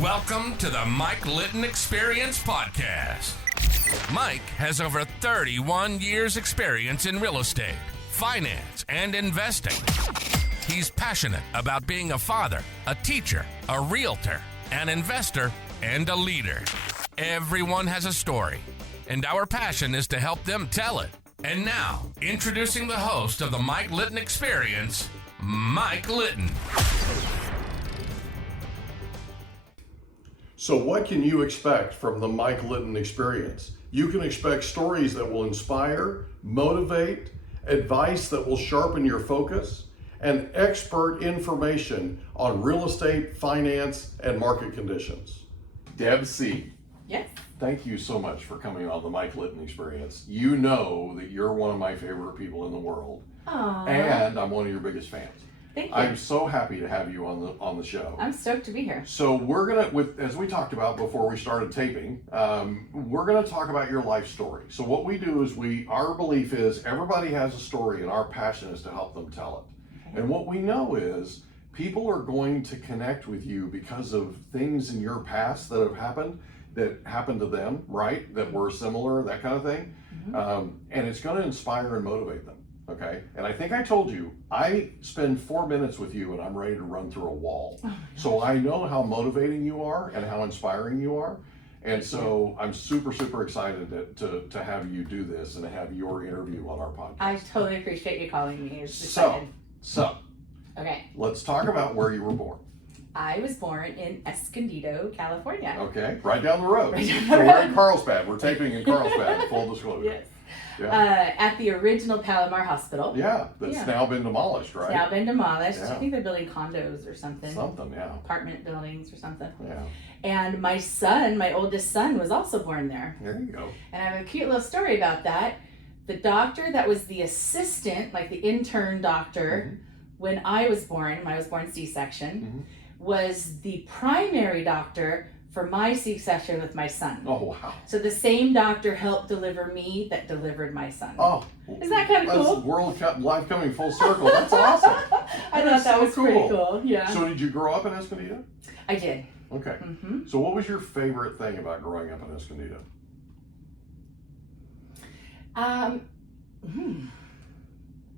Welcome to the Mike Litton Experience Podcast. Mike has over 31 years experience in real estate, finance, and investing. He's passionate about being a father, a teacher, a realtor, an investor, and a leader. Everyone has a story, and our passion is to help them tell it. And now, introducing the host of the Mike Litton Experience, Mike Litton. So what can you expect from the Mike Litton Experience? You can expect stories that will inspire, motivate, advice that will sharpen your focus, and expert information on real estate, finance, and market conditions. Deb See. Yes. Thank you so much for coming on the Mike Litton Experience. You know that you're one of my favorite people in the world. Aww. And I'm one of your biggest fans. Thank you. I'm so happy to have you on the show. I'm stoked to be here. So we're gonna, as we talked about before we started taping, we're gonna talk about your life story. So what we do is our belief is everybody has a story, and our passion is to help them tell it. Okay. And what we know is people are going to connect with you because of things in your past that have happened to them, right? That were similar, that kind of thing. Mm-hmm. And it's going to inspire and motivate them. Okay. And I think I told you, I spend 4 minutes with you and I'm ready to run through a wall. Oh, so I know how motivating you are and how inspiring you are. And so I'm super, super excited to have you do this and to have your interview on our podcast. I totally appreciate you calling me. So, okay. Let's talk about where you were born. I was born in Escondido, California. Okay. Right down the road. Right down the so road. We're in Carlsbad. We're taping in Carlsbad, full disclosure. Yes. Yeah. At the original Palomar Hospital. Yeah, that's now been demolished, right? It's now been demolished. Yeah. I think they're building condos or something. Yeah. Apartment buildings or something. Yeah. And my oldest son, was also born there. There you go. And I have a cute little story about that. The doctor that was the assistant, like the intern doctor, when I was born C-section, was the primary doctor for my C-section with my son. Oh, wow. So the same doctor helped deliver me that delivered my son. Oh. Isn't that kind of cool? That's World Cup life coming full circle. That's awesome. I thought that was pretty cool. Yeah. So did you grow up in Escondido? I did. Okay. Mm-hmm. So what was your favorite thing about growing up in Escondido?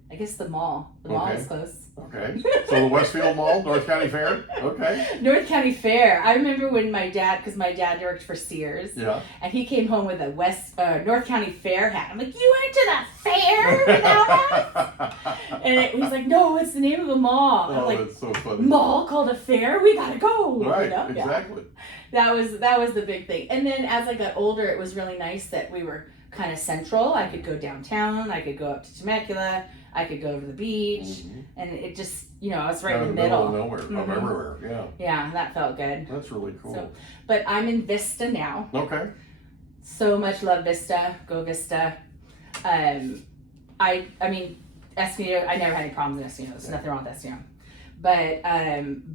I guess the mall. The mall is close. Okay. So the Westfield Mall, North County Fair? Okay. North County Fair. I remember when because my dad worked for Sears. Yeah. And he came home with a North County Fair hat. I'm like, you went to the fair without that? And he was like, no, it's the name of a mall. Oh, like, that's so funny. Mall called a fair? We gotta go. Right, you know? exactly. Yeah. That was the big thing. And then as I got older, it was really nice that we were kind of central. I could go downtown. I could go up to Temecula. I could go to the beach, and it just, I was right in the middle. Of nowhere, of everywhere, yeah. Yeah, that felt good. That's really cool. So, but I'm in Vista now. Okay. So much love Vista. Go Vista. I mean, Escondido, I never had any problems in Escondido. There's nothing wrong with Escondido. But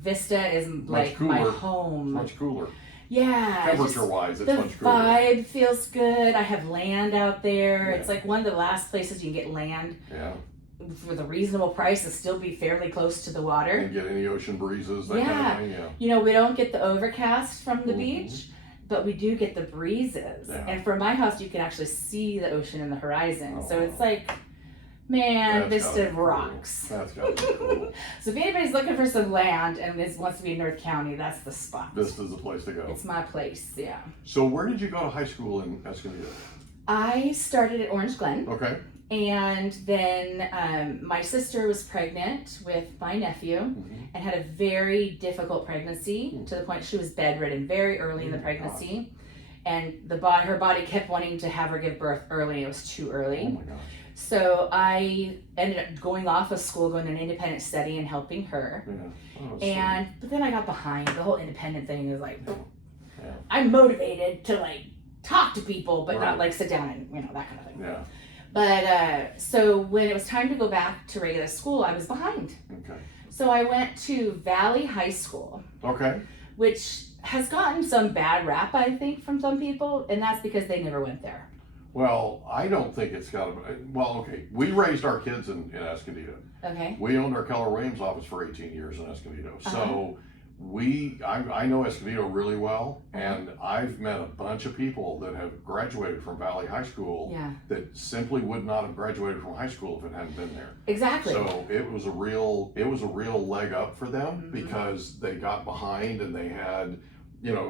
Vista is like my home. Much cooler. Yeah. Temperature-wise, it's much cooler. The vibe feels good. I have land out there. Yeah. It's like one of the last places you can get land. Yeah. For the reasonable price and still be fairly close to the water. And get any ocean breezes, that kind of thing, yeah. We don't get the overcast from the beach, but we do get the breezes. Yeah. And from my house, you can actually see the ocean in the horizon. Oh, so it's like, man, Vista cool. rocks. That's gotta be cool. So if anybody's looking for some land and wants to be in North County, that's the spot. Vista's the place to go. It's my place, yeah. So where did you go to high school in Escondido? I started at Orange Glen. Okay. And then my sister was pregnant with my nephew and had a very difficult pregnancy to the point she was bedridden very early in the pregnancy. And her body kept wanting to have her give birth early, and it was too early. Oh my gosh. So I ended up going off of school, going to an independent study and helping her. Yeah. But then I got behind. The whole independent thing is like, I'm motivated to like talk to people, but not like sit down and, that kind of thing. Yeah. But so when it was time to go back to regular school, I was behind. Okay. So I went to Valley High School. Okay. Which has gotten some bad rap, I think, from some people, and that's because they never went there. Well, I don't think it's got to. Okay. We raised our kids in Escondido. Okay. We owned our Keller Williams office for 18 years in Escondido. So I know Escondido really well, and I've met a bunch of people that have graduated from Valley High School that simply would not have graduated from high school if it hadn't been there. Exactly. So it was a real leg up for them because they got behind and they had,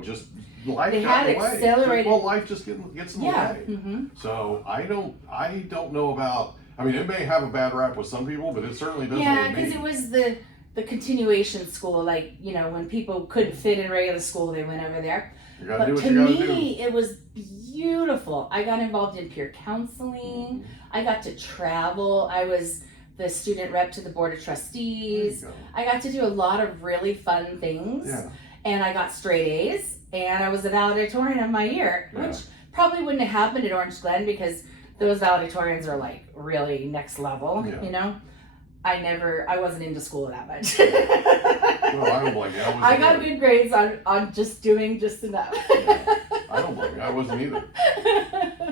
just life got in the way. Accelerated. Well, life just gets in the way. So I don't know about. I mean, it may have a bad rap with some people, but it certainly doesn't with me. Yeah, because it was the continuation school, like, when people couldn't fit in regular school, they went over there. You gotta do what to you gotta me, do. it was beautiful. I got involved in peer counseling. I got to travel. I was the student rep to the board of trustees. I got to do a lot of really fun things. Yeah. And I got straight A's, and I was the valedictorian of my year, which probably wouldn't have happened at Orange Glen because those valedictorians are like really next level, I wasn't into school that much. Well, I don't blame you. I got good grades on just doing just enough. I don't blame you. I wasn't either.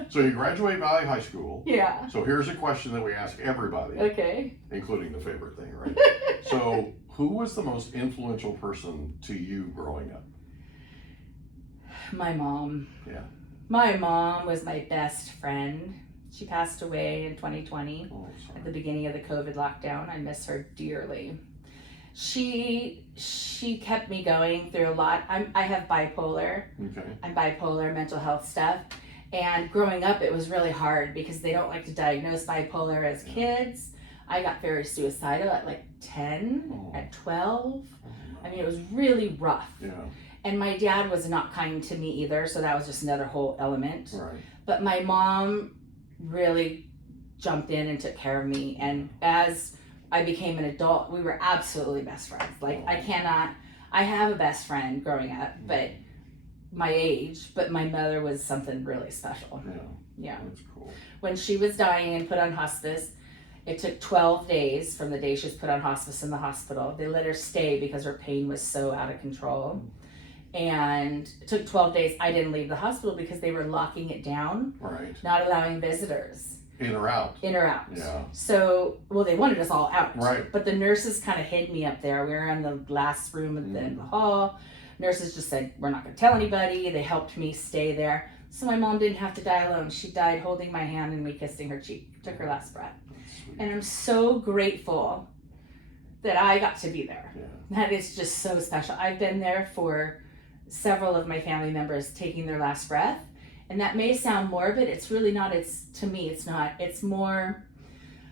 So you graduate Valley High School. Yeah. So here's a question that we ask everybody. Okay. Including the favorite thing, right? So who was the most influential person to you growing up? My mom. Yeah. My mom was my best friend. She passed away in 2020 at the beginning of the COVID lockdown. I miss her dearly. She kept me going through a lot. I have bipolar. Okay. I'm bipolar, mental health stuff. And growing up, it was really hard because they don't like to diagnose bipolar as kids. I got very suicidal at like 10, at 12. I mean, it was really rough. Yeah. And my dad was not kind to me either, so that was just another whole element. Right. But my mom really jumped in and took care of me, and as I became an adult, we were absolutely best friends. Like, I have a best friend growing up, but my age, but my mother was something really special. Yeah. That's cool. When she was dying and put on hospice, it took 12 days from the day she was put on hospice in the hospital. They let her stay because her pain was so out of control. And it took 12 days. I didn't leave the hospital because they were locking it down. Right. Not allowing visitors. In or out. In or out. Yeah. So, they wanted us all out. Right. But the nurses kind of hid me up there. We were in the last room in the hall. Nurses just said, we're not going to tell anybody. They helped me stay there. So my mom didn't have to die alone. She died holding my hand and me kissing her cheek. Took her last breath. And I'm so grateful that I got to be there. Yeah. That is just so special. I've been there for several of my family members taking their last breath. And that may sound morbid. It's really not. To me, it's not. It's more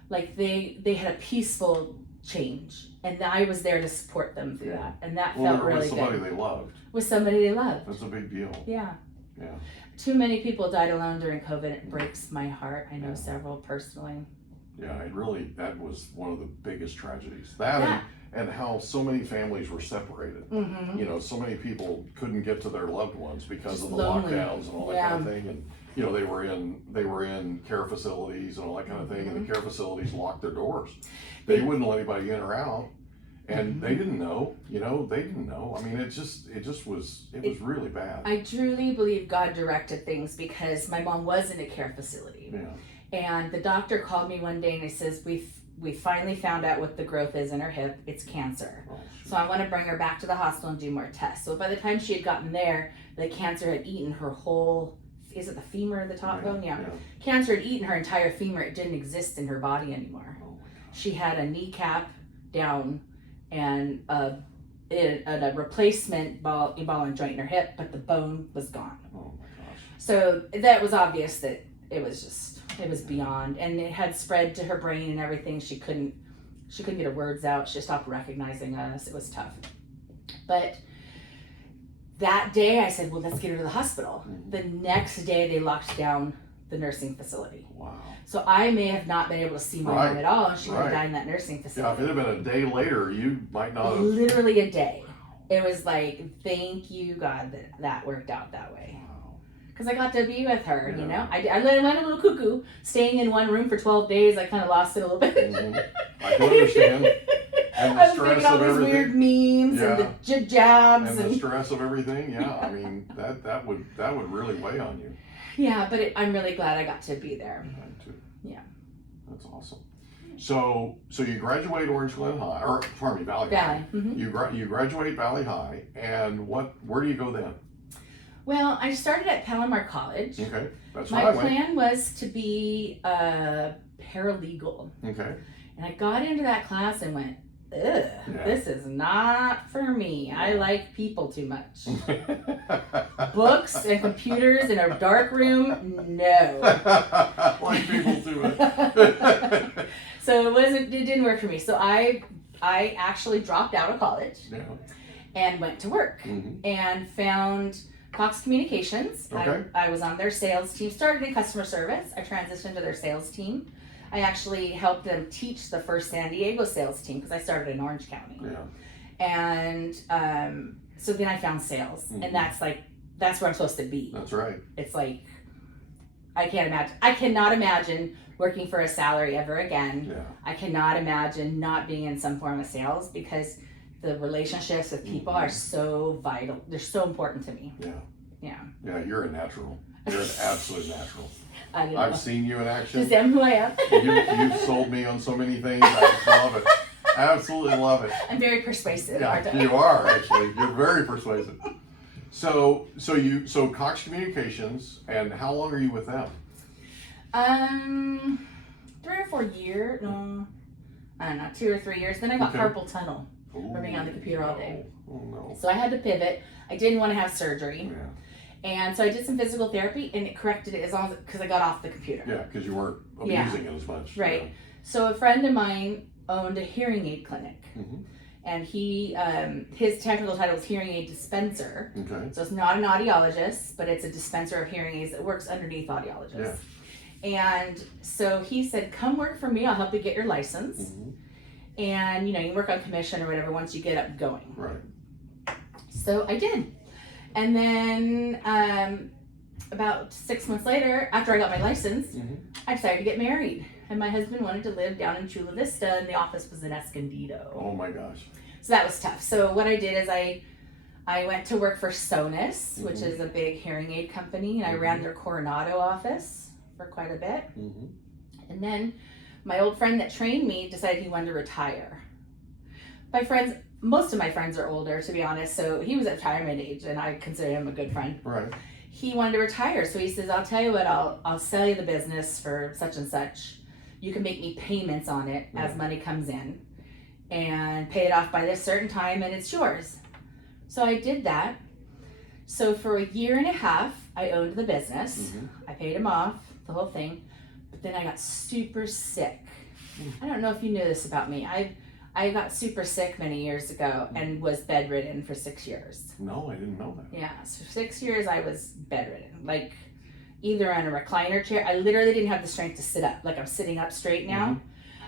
like they had a peaceful change. And I was there to support them through that. And that felt really good. With somebody they loved. With somebody they loved. That's a big deal. Yeah. Yeah. Too many people died alone during COVID. It breaks my heart. I know several personally. Yeah, that was one of the biggest tragedies. That and how so many families were separated. Mm-hmm. So many people couldn't get to their loved ones because of the lonely. lockdowns and all that kind of thing. And they were in care facilities and all that kind of thing, and the care facilities locked their doors. They wouldn't let anybody in or out. And they didn't know, they didn't know. I mean, it was really bad. I truly believe God directed things because my mom was in a care facility. Yeah. And the doctor called me one day and he says, we finally found out what the growth is in her hip. It's cancer. Oh, so I want to bring her back to the hospital and do more tests. So by the time she had gotten there, the cancer had eaten her whole, is it the femur, the top bone? Yeah. Cancer had eaten her entire femur. It didn't exist in her body anymore. Oh, she had a kneecap down and a replacement ball and joint in her hip, but the bone was gone. Oh my gosh. So that was obvious that it was beyond, and it had spread to her brain and everything. She couldn't get her words out. She stopped recognizing us. It was tough. But that day I said, well, let's get her to the hospital. The next day they locked down the nursing facility. Wow. So I may have not been able to see my mom at all, and she would have died in that nursing facility. Yeah, if it had been a day later, you might not have. Literally a day. It was like, thank you, God, that worked out that way. Because I got to be with her, I went a little cuckoo, staying in one room for 12 days. I kind of lost it a little bit. I can understand. And the I was stress making all of these everything. weird memes and the jib jabs and the stress of everything. Yeah, I mean that would really weigh on you. Yeah, but I'm really glad I got to be there. Mine too. Yeah. That's awesome. So you graduate Orange Glen High, or pardon me, Valley High. Mm-hmm. You graduate Valley High, and where do you go then? Well, I started at Palomar College. Okay, that's My where I went. plan was to be a paralegal. Okay. And I got into that class and went, ugh, this is not for me. I like people too much. Books and computers in a dark room, no. Like people too much. So it didn't work for me. So I actually dropped out of college and went to work and found Cox Communications. Okay. I was on their sales team, started in customer service. I transitioned to their sales team. I actually helped them teach the first San Diego sales team because I started in Orange County. And so then I found sales, and that's where I'm supposed to be. That's right. It's like, I cannot imagine working for a salary ever again. I cannot imagine not being in some form of sales because the relationships with people are so vital. They're so important to me. Yeah, you're a natural. You're an absolute natural. I've seen you in action. Just am who I am. You've sold me on so many things. I just love it. Absolutely love it. I'm very persuasive, aren't I? You are, actually. You're very persuasive. So Cox Communications, and how long are you with them? 3 or 4 years. No, I don't know, 2 or 3 years. Then I got carpal tunnel from being on the computer all day. Oh no. So I had to pivot. I didn't want to have surgery. And so I did some physical therapy, and it corrected it because I got off the computer. Yeah, because you weren't abusing it as much. Right. So a friend of mine owned a hearing aid clinic, and he his technical title was hearing aid dispenser. Okay. So it's not an audiologist, but it's a dispenser of hearing aids that works underneath audiologists. And so he said, "Come work for me. I'll help you get your license, and you can work on commission or whatever once you get up going." Right. So I did. And then about 6 months later, after I got my license, I decided to get married. And my husband wanted to live down in Chula Vista, and the office was in Escondido. Oh my gosh. So that was tough. So what I did is I went to work for Sonus, which is a big hearing aid company, and I ran their Coronado office for quite a bit. And then my old friend that trained me decided he wanted to retire. Most of my friends are older, to be honest, so he was at retirement age, and I consider him a good friend. Right. He wanted to retire, so he says, "I'll tell you what, I'll sell you the business for such and such. You can make me payments on it as money comes in, and pay it off by this certain time, and it's yours." So I did that. So for 1.5 years, I owned the business. I paid him off, the whole thing, but then I got super sick. I don't know if you knew this about me. I got super sick many years ago and was bedridden for 6 years. No, I didn't know that. Yeah, so for 6 years I was bedridden, like either on a recliner chair. I literally didn't have the strength to sit up, like I'm sitting up straight now.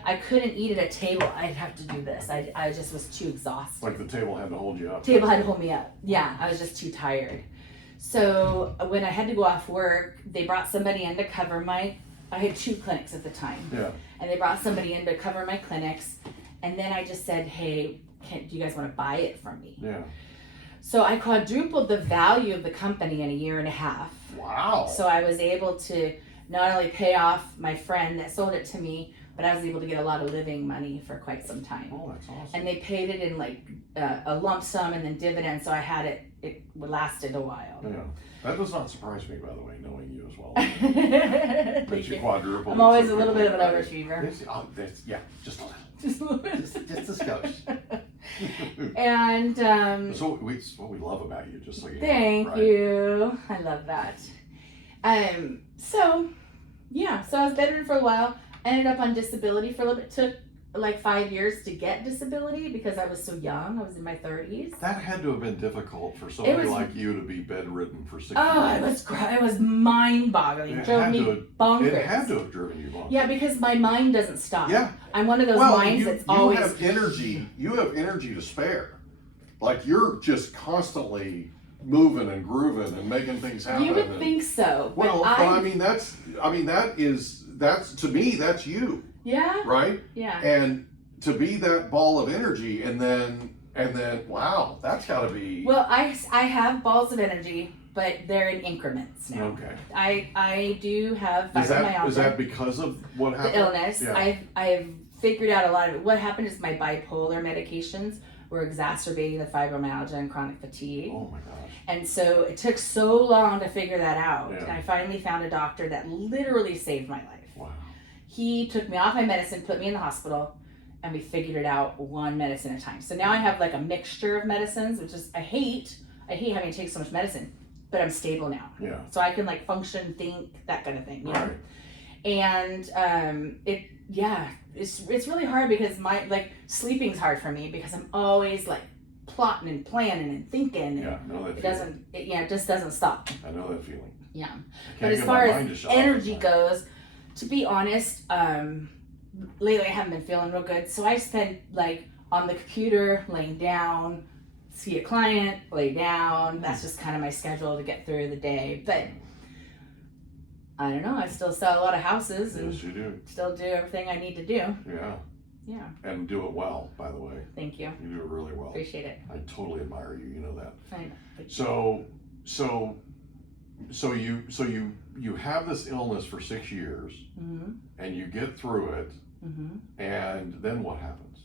I couldn't eat at a table. I'd have to do this. I just was too exhausted. Like the table had to hold you up. Table had to hold me up. Yeah, I was just too tired. So when I had to go off work, they brought somebody in to cover I had 2 clinics at the time. And they brought somebody in to cover my clinics. And then I just said, "Hey, do you guys want to buy it from me?" So I quadrupled the value of the company in 1.5 years. Wow. So I was able to not only pay off my friend that sold it to me, but I was able to get a lot of living money for quite some time. Oh, that's awesome. And they paid it in like a lump sum and then dividends, so I had it lasted a while. Yeah. That does not surprise me, by the way, knowing you as well. Thank you. Quadrupled. I'm always a little bit of an overachiever. Just a little. Just a little bit. Just a skosh. And That's what we love about you, just so you know. Thank you. I love that. So I was bedridden for a while. I ended up on disability for a little bit. Took like 5 years to get disability because I was so young. I was in my 30s. That had to have been difficult for somebody like you to be bedridden for 6 years. Oh, it was mind-boggling. It drove me bonkers. It had to have driven you bonkers. Yeah, because my mind doesn't stop. Yeah. I'm one of those minds that's always... You have energy. You have energy to spare. Like you're just constantly moving and grooving and making things happen. You would think so. Well, but that's to me, that's you. Yeah. Right? Yeah. And to be that ball of energy and then wow, that's gotta be. Well, I have balls of energy, but they're in increments now. Okay. I do have fibromyalgia. Is that because of what happened? The illness. Yeah. I have figured out a lot of it. What happened is my bipolar medications were exacerbating the fibromyalgia and chronic fatigue. Oh my gosh. And so it took so long to figure that out. Yeah. And I finally found a doctor that literally saved my life. Wow. He took me off my medicine, put me in the hospital, and we figured it out one medicine at a time. So now I have like a mixture of medicines, which is, I hate having to take so much medicine, but I'm stable now. Yeah. So I can like function, think, that kind of thing, you know? Right. And it's really hard because my, like, sleeping's hard for me because I'm always like plotting and planning and thinking. And Yeah, I know that it feeling. it just doesn't stop. I know that feeling. Yeah. I But can't as get far my mind to as shut off energy at night. goes, to be honest, lately I haven't been feeling real good. So I spend like on the computer, laying down, see a client, lay down. That's just kind of my schedule to get through the day. But I don't know, I still sell a lot of houses and Yes, you do. still do everything I need to do. Yeah. Yeah. And do it well, by the way. Thank you. You do it really well. Appreciate it. I totally admire you. You know that. I know. Thank you. So you have this illness for 6 years, Mm-hmm. and you get through it, Mm-hmm. and then what happens?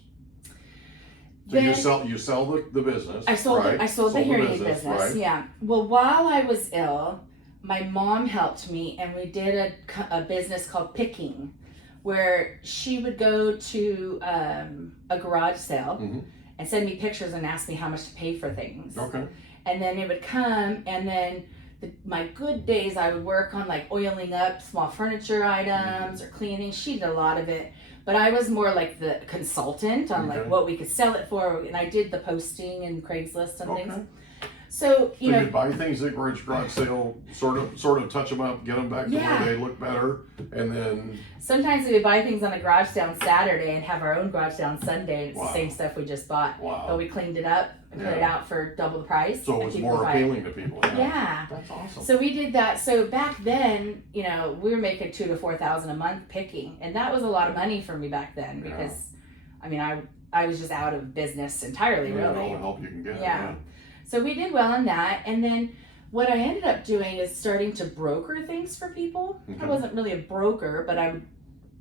So Then- you sell the business. I sold right? I sold the hearing aid business. right? Yeah. Well, while I was ill, my mom helped me, and we did a business called Picking, where she would go to a garage sale Mhm. and send me pictures and ask me how much to pay for things. Okay. And then it would come, and then my good days I would work on like oiling up small furniture items or cleaning. She did a lot of it. But I was more like the consultant on like Okay. what we could sell it for, and I did the posting and Craigslist and Okay. things. So you So know, you buy things at garage sale, sort of touch them up, get them back to Yeah. where they look better, and then sometimes we would buy things on a garage sale on Saturday and have our own garage sale on Sunday. It's Wow. the same stuff we just bought, wow. but we cleaned it up and put it Yeah. out for double the price. So it and was people more would buy it. appealing to people. Yeah. That's awesome. So we did that. So back then, you know, we were making $2,000 to $4,000 a month picking, and that was a lot of money for me back then Yeah. because, I mean, I was just out of business entirely, Yeah, all really. the help you can get. Yeah. So we did well on that, and then what I ended up doing is starting to broker things for people. Okay. I wasn't really a broker, but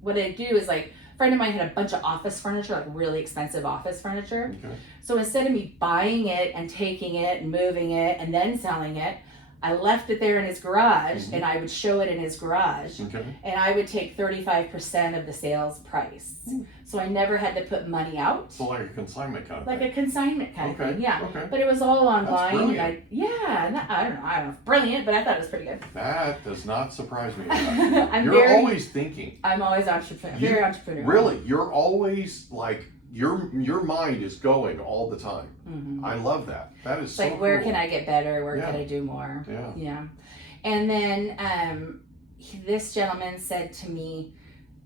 what I do is like a friend of mine had a bunch of office furniture, like really expensive office furniture. Okay. So instead of me buying it and taking it and moving it and then selling it, I left it there in his garage, Mhm. and I would show it in his garage, Okay. and I would take 35% of the sales price. So I never had to put money out, So like a consignment kind of like thing. a consignment kind of Okay. thing. Yeah. Okay. But it was all online. brilliant. I don't know if brilliant, but I thought it was pretty good. That does not surprise me. I'm You're very, always thinking. I'm always entrepreneur, You- very entrepreneurial. Really, you're always like your mind is going all the time. Mm-hmm. I love that. That is It's so like, where cool. can I get better? Where Yeah. can I do more? Yeah. Yeah. And then this gentleman said to me,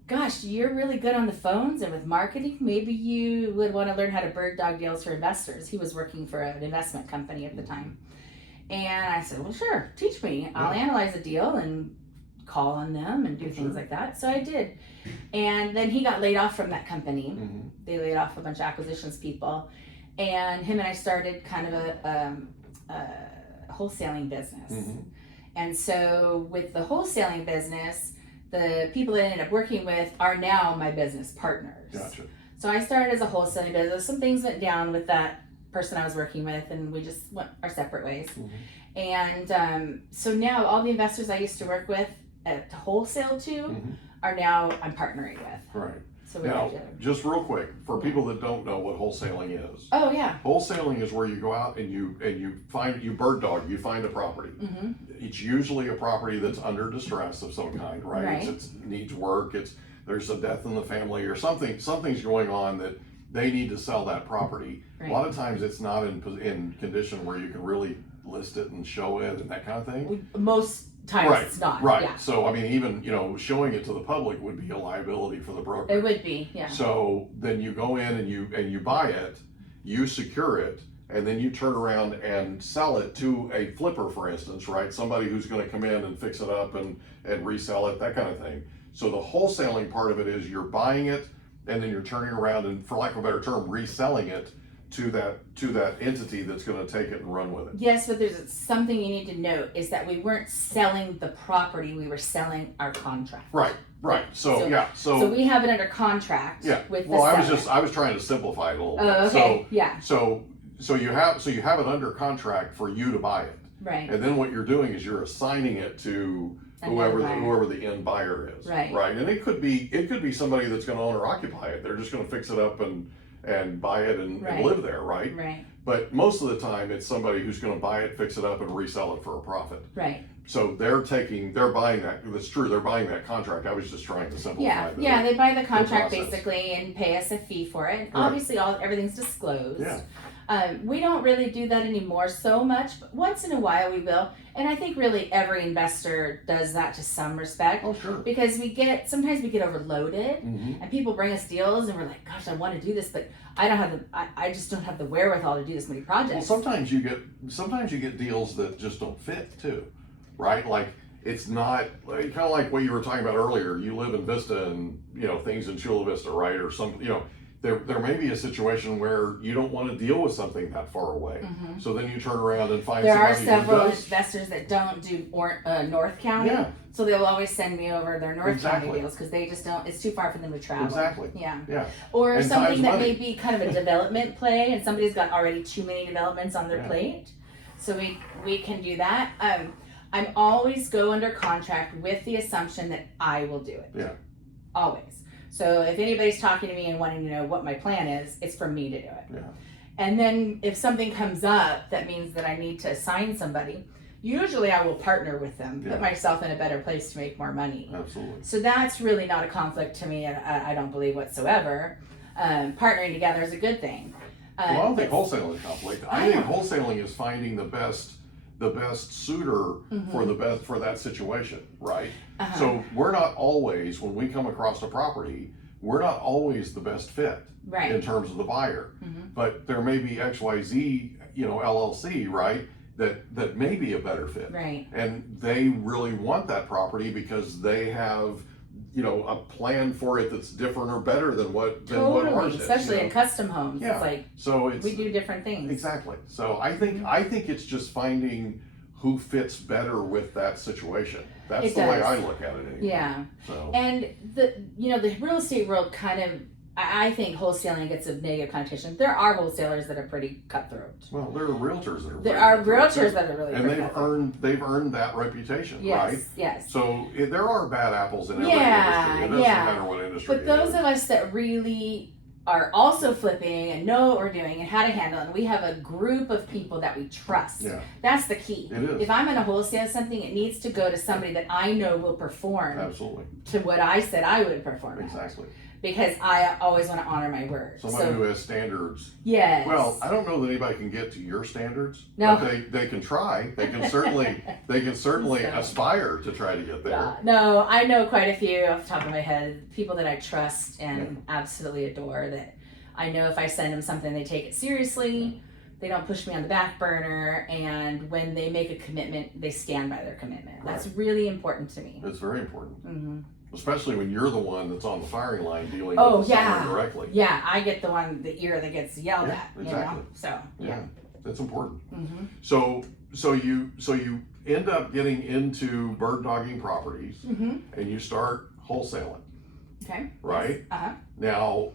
gosh, you're really good on the phones and with marketing. Maybe you would want to learn how to bird dog deals for investors. He was working for an investment company at the time. And I said, well, sure, teach me. I'll Yeah. analyze a deal and call on them and do Sure. things like that. So I did. And then he got laid off from that company. Mhm. They laid off a bunch of acquisitions people. And him and I started kind of a wholesaling business. Mhm. And so with the wholesaling business, the people that I ended up working with are now my business partners. Gotcha. So I started as a wholesaling business. Some things went down with that person I was working with, and we just went our separate ways. Mhm. And so now all the investors I used to work with to wholesale to Mhm. are now I'm partnering with. Right. So we're Now, together. just real quick, for people that don't know what wholesaling is, Oh yeah. wholesaling is where you go out and you bird dog, you find a property. Mm-hmm. It's usually a property that's under distress of some kind, right? Right. It needs work. There's a death in the family or something's going on that they need to sell that property. Right. A lot of times it's not in condition where you can really list it and show it and that kind of thing. Most times Right, it's not. right. Yeah. So I mean, even showing it to the public would be a liability for the broker. It would be. Yeah. So then you go in and you buy it, you secure it, and then you turn around and sell it to a flipper, for instance, right? Somebody who's going to come in and fix it up and resell it, that kind of thing. So the wholesaling part of it is you're buying it and then you're turning around and, for lack of a better term, reselling it to that entity that's going to take it and run with it. Yes, but there's something you need to note is that we weren't selling the property, we were selling our contract. Right. So we have it under contract with the seller. I was trying to simplify it a little bit. Oh, okay. So you have it under contract for you to buy it. Right. And then what you're doing is you're assigning it to whoever the end buyer is. Right. And it could be somebody that's going to own or occupy it. They're just going to fix it up and buy it and live there, right? Right. But most of the time it's somebody who's going to buy it, fix it up, and resell it for a profit. Right. So they're buying that. That's true. They're buying that contract. I was just trying to simplify. Yeah. They buy the contract basically and pay us a fee for it. Right. Obviously, everything's disclosed. Yeah. We don't really do that anymore so much, but once in a while we will. And I think really every investor does that to some respect. Oh, sure. Because sometimes we get overloaded, Mm-hmm. and people bring us deals, and we're like, "Gosh, I want to do this, but I just don't have the wherewithal to do this many projects." Well, sometimes you get deals that just don't fit too, right? Like it's not kind of like what you were talking about earlier. You live in Vista, and things in Chula Vista, right? Or some There may be a situation where you don't want to deal with something that far away. Mm-hmm. So then you turn around and find there somebody are several who does. investors that don't do North County, Yeah. so they'll always send me over their North Exactly. County deals because they just don't. It's too far for them to travel. Exactly. Yeah. And Or time's something that money. may be kind of a development play, and somebody's got already too many developments on their Yeah. plate, so we can do that. I'm always go under contract with the assumption that I will do it. Yeah. Always. So if anybody's talking to me and wanting to know what my plan is, it's for me to do it. Yeah. And then if something comes up that means that I need to assign somebody, usually I will partner with them, Yeah. put myself in a better place to make more money. Absolutely. So that's really not a conflict to me, I don't believe whatsoever. Partnering together is a good thing. Well, I don't think wholesaling is conflict. I think know. wholesaling is finding the best suitor for that situation, right? Uh-huh. So we're not always, when we come across a property, we're not always the best fit Right. in terms of the buyer. Mhm. But there may be XYZ, LLC, right? That may be a better fit. Right. And they really want that property because they have, a plan for it that's different or better than what Totally, ours is. especially in custom homes. Yeah. It's like So it's we do different things. exactly. So I think it's just finding who fits better with that situation. That's It the way does. I look at it anyway. Yeah. So And the real estate world kind of, I think wholesaling gets a negative connotation. There are wholesalers that are pretty cutthroat. well, there are realtors that are There pretty are cutthroat, realtors too. that are really and pretty cutthroat. they've earned that reputation, right? Yes, yes. So there are bad apples in every Yeah, industry. It doesn't yeah. matter what industry. But it those is. of us that really are also flipping and know what we're doing and how to handle it, and we have a group of people that we trust. Yeah. That's the key. It is. If I'm going to wholesale something, it needs to go to somebody that I know will perform Absolutely. to what I said I would perform at. Exactly. Because I always want to honor my word. Somebody who has standards. Yes. Well, I don't know that anybody can get to your standards. No. But they can try. They can certainly So. aspire to try to get there. Yeah. No, I know quite a few off the top of my head, people that I trust and absolutely adore, that I know if I send them something, they take it seriously. They don't push me on the back burner, and when they make a commitment, they stand by their commitment. That's really important to me. It's very important, Mm-hmm. especially when you're the one that's on the firing line dealing Oh, with the yeah. seller directly. Yeah, I get the ear that gets yelled Yeah, at, exactly. So, Yeah, that's important. Mm-hmm. So you end up getting into bird dogging properties, Mm-hmm. and you start wholesaling, Okay. right? Uh-huh. Now,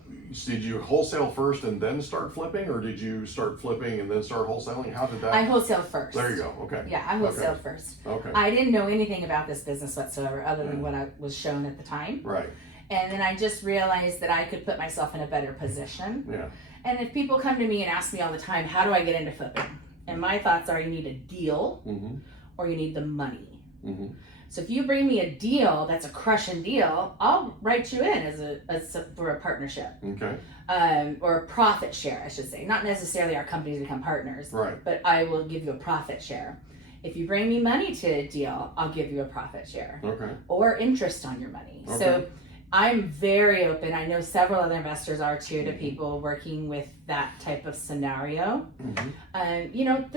did you wholesale first and then start flipping, or did you start flipping and then start wholesaling? How did that? I wholesale first. There you go. Okay. Yeah, I wholesaled first. Okay. I didn't know anything about this business whatsoever other than what I was shown at the time. Right. And then I just realized that I could put myself in a better position. Yeah. And if people come to me and ask me all the time, how do I get into flipping? And my thoughts are, you need a deal Mm-hmm. or you need the money. Mm-hmm. So if you bring me a deal that's a crushing deal, I'll write you in for a partnership. Okay. Or a profit share, I should say. Not necessarily our companies become partners, Right. but I will give you a profit share. If you bring me money to a deal, I'll give you a profit share Okay. or interest on your money. Okay. So I'm very open. I know several other investors are too, to people working with that type of scenario. Mm-hmm.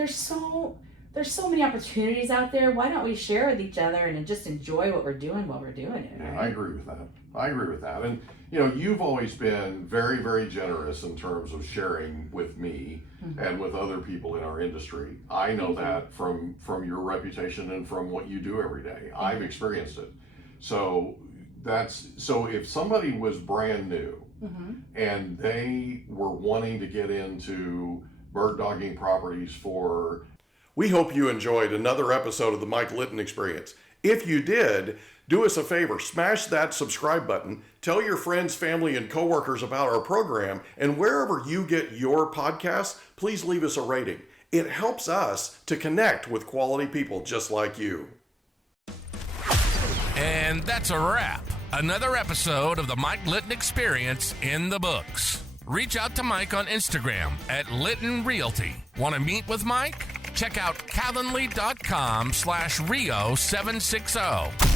There's so many opportunities out there. Why don't we share with each other and just enjoy what we're doing while we're doing it? Yeah, right? I agree with that. I agree with that. And you know, you've always been very, very generous in terms of sharing with me and with other people in our industry. I know that from your reputation and from what you do every day. I've experienced it. So if somebody was brand new and they were wanting to get into bird dogging properties for... We hope you enjoyed another episode of the Mike Litton Experience. If you did, do us a favor, smash that subscribe button, tell your friends, family, and coworkers about our program, and wherever you get your podcasts, please leave us a rating. It helps us to connect with quality people just like you. And that's a wrap. Another episode of the Mike Litton Experience in the books. Reach out to Mike on Instagram at Litton Realty. Want to meet with Mike? Check out calendly.com/Rio760.